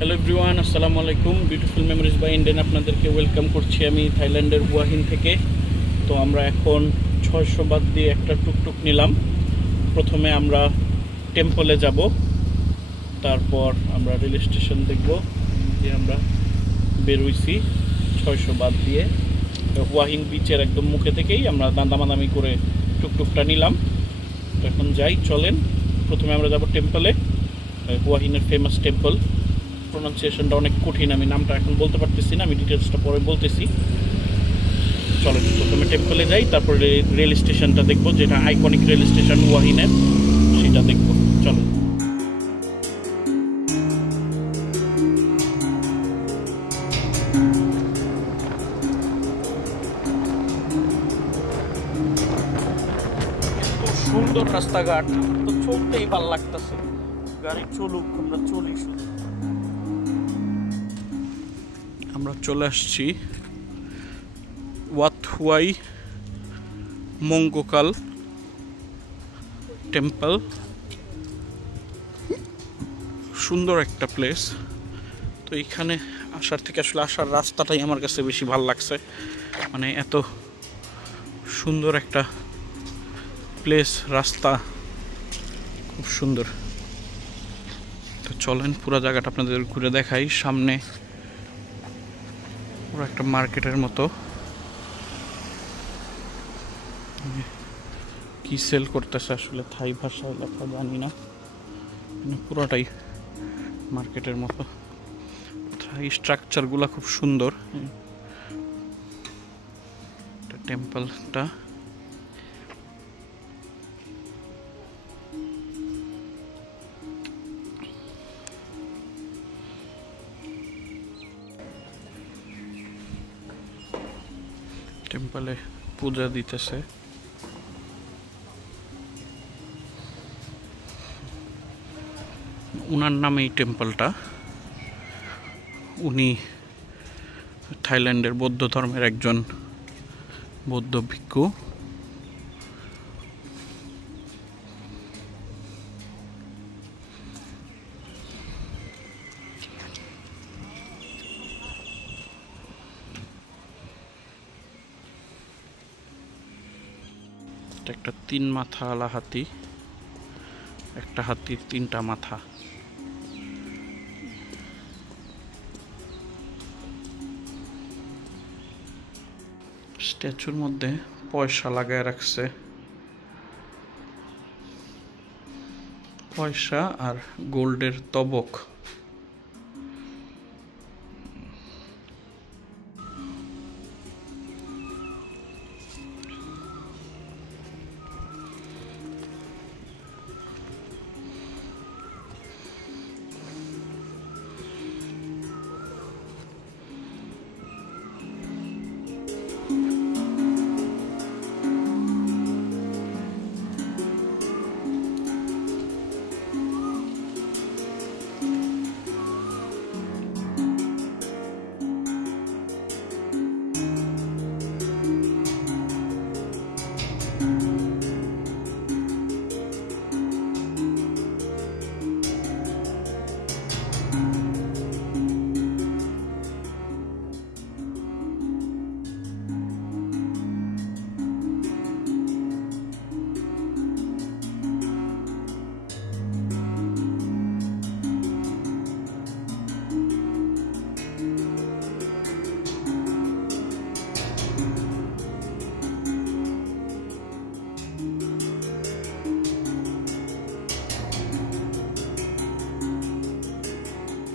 Hello everyone, আসসালামু আলাইকুম। Beautiful memories by Indian আপনাদেরকে ওয়েলকাম করছি আমি থাইল্যান্ডের হুয়া হিন থেকে। তো আমরা এখন 600 বাদ দিয়ে একটা টুকটুক নিলাম। প্রথমে আমরা টেম্পলে যাব, তারপর আমরা রেল স্টেশন দেখব। যে আমরা বেরোইছি 600 বাদ দিয়ে হুয়া হিন বিচের একদম মুখে থেকেই আমরা দামাদামি করে টুকটুকটা নিলাম। তো এখন যাই, চলেন। প্রথমে আমরা যাব টেম্পলে, হুয়া হিনের ফেমাস টেম্পল। প্রোনাউন্সিয়েশনটা অনেক কঠিন, আমি নামটা এখন বলতে পারতেছি না, আমি ডিটেলসটা পরে বলতেছি। চলেন প্রথমে টেম্পলে যাই, তারপরে রেল স্টেশনটা দেখবো, যেটা আইকনিক রেল স্টেশন হুয়া হিনের, সেটা দেখবো। চলেন। সুন্দর রাস্তাঘাট, তো চলতেই ভালো লাগতেছে। গাড়ি চলুক, আমরা চলি শুধু। আমরা চলে আসছি ওয়াত হুয়াই মঙ্গোকাল টেম্পল। সুন্দর একটা প্লেস। তো এইখানে আসার থেকে আসলে আসার রাস্তাটাই আমার কাছে বেশি ভালো লাগছে, মানে এত সুন্দর একটা প্লেস, রাস্তা খুব সুন্দর। তো চলেন পুরো জায়গাটা আপনাদের ঘুরে দেখাই। সামনে পুরো একটা মার্কেটের মতো, কি সেল করতেছে আসলে থাই ভাষায় লেখা জানি না, পুরোটাই মার্কেটের মতো। থাই স্ট্রাকচারগুলো খুব সুন্দর। টেম্পলটা টেম্পলে পূজা দিতেছে। উনার নামে এই টেম্পলটা। উনি থাইল্যান্ডের বৌদ্ধ ধর্মের একজন বৌদ্ধ ভিক্ষু। একটা 3 মাথাওয়ালা হাতি, একটা হাতির 3টা মাথা। স্ট্যাচুর মধ্যে পয়সা লাগায় রাখছে, পয়সা আর গোল্ডের তবক।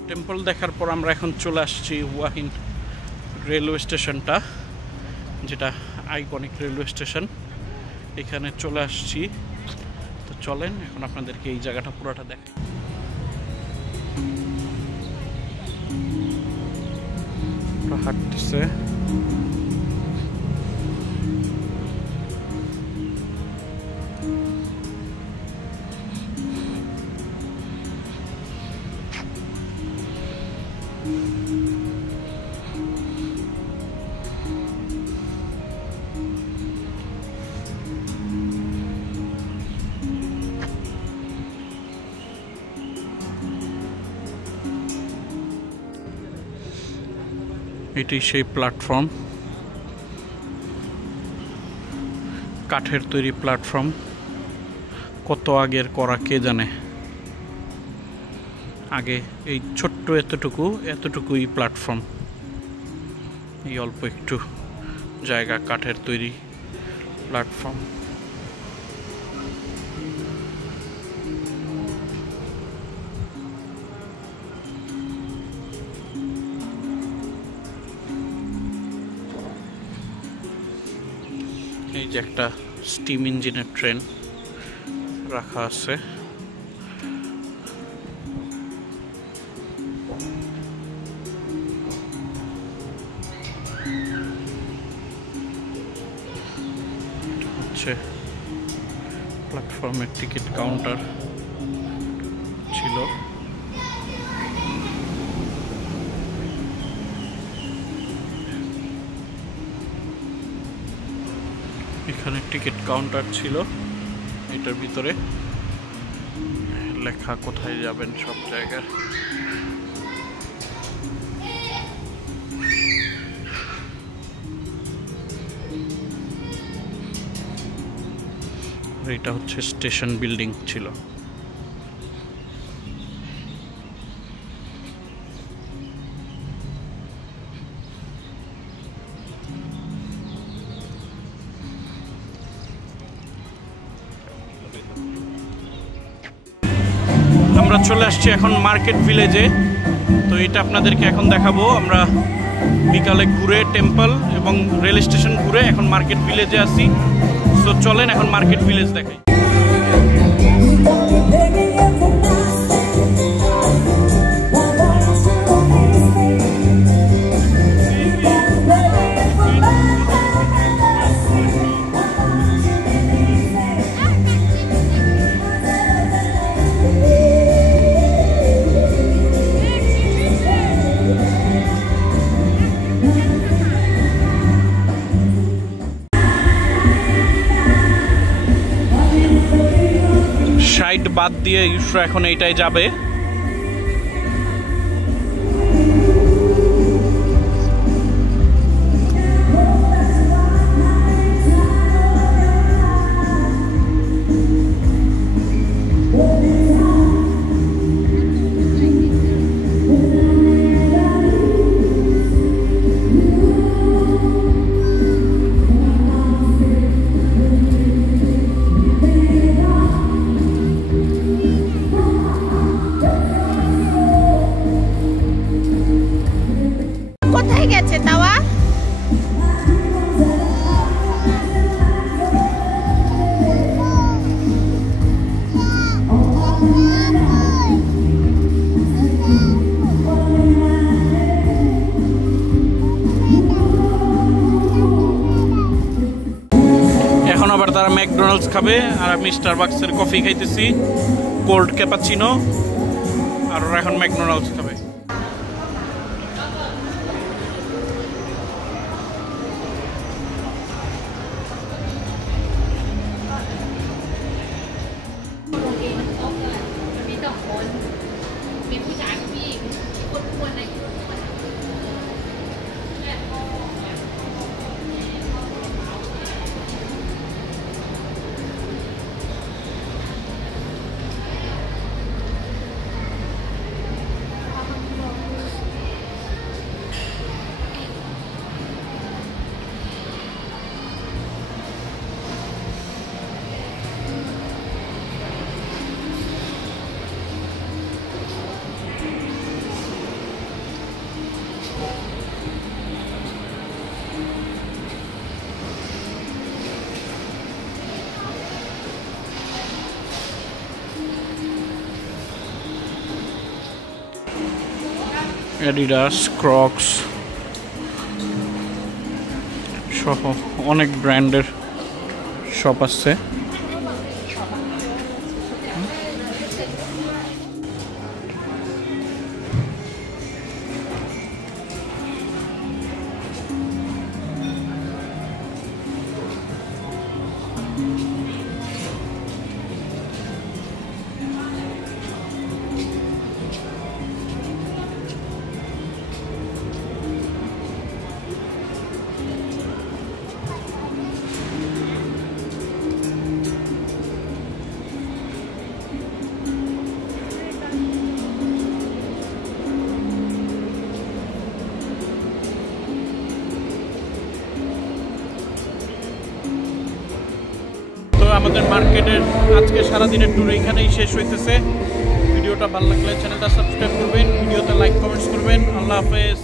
টেম্পল দেখার পর আমরা এখন চলে আসছি হুয়া হিন রেলওয়ে স্টেশনটা, যেটা আইকনিক রেলওয়ে স্টেশন। এখানে চলে আসছি। তো চলেন এখন আপনাদেরকে এই জায়গাটা পুরোটা দেখাই। হাঁটতেছে এটি সেই প্ল্যাটফর্ম, কাঠের তৈরি প্ল্যাটফর্ম, কত আগের করা কে জানে। আগে এই ছোট্ট এতটুকুই প্ল্যাটফর্ম, এই অল্প একটু জায়গা, কাঠের তৈরি প্ল্যাটফর্ম। এই যে একটা স্টিম ইঞ্জিনের ট্রেন রাখা আছে। হচ্ছে প্ল্যাটফর্মের টিকিট কাউন্টার ছিল। এখানে টিকিট কাউন্টার ছিল, এটার ভিতরে লেখা কোথায় যাবেন সব জায়গার। এটা হচ্ছে স্টেশন বিল্ডিং ছিল। আমরা চলে আসছি এখন মার্কেট ভিলেজে। তো এটা আপনাদেরকে এখন দেখাবো। আমরা বিকালে ঘুরে টেম্পল এবং রেল স্টেশন ঘুরে এখন মার্কেট ভিলেজে আসি। তো চলেন এখন মার্কেট ভিলেজ দেখাই। সাইড বাদ দিয়ে ইউসরা এখন এইটাই যাবে। কোথায় গেছে তাওয়া? এখন আবার তারা ম্যাকডোনাল্ডস খাবে আর আমি স্টারবাকসের কফি খাইতেছি, কোল্ড ক্যাপাচিনো, আর ওরা এখন ম্যাকডোনাল্ডস খাবে। অ্যাডিডাস, ক্রক্স সহ অনেক ব্র্যান্ডের শপ আছে। আমাদের মার্কেটের আজকে সারাদিনের ট্যুর এখানেই শেষ হইতেছে। ভিডিওটা ভালো লাগলে চ্যানেলটা সাবস্ক্রাইব করবেন, ভিডিওতে লাইক কমেন্টস করবেন। আল্লাহ হাফেজ।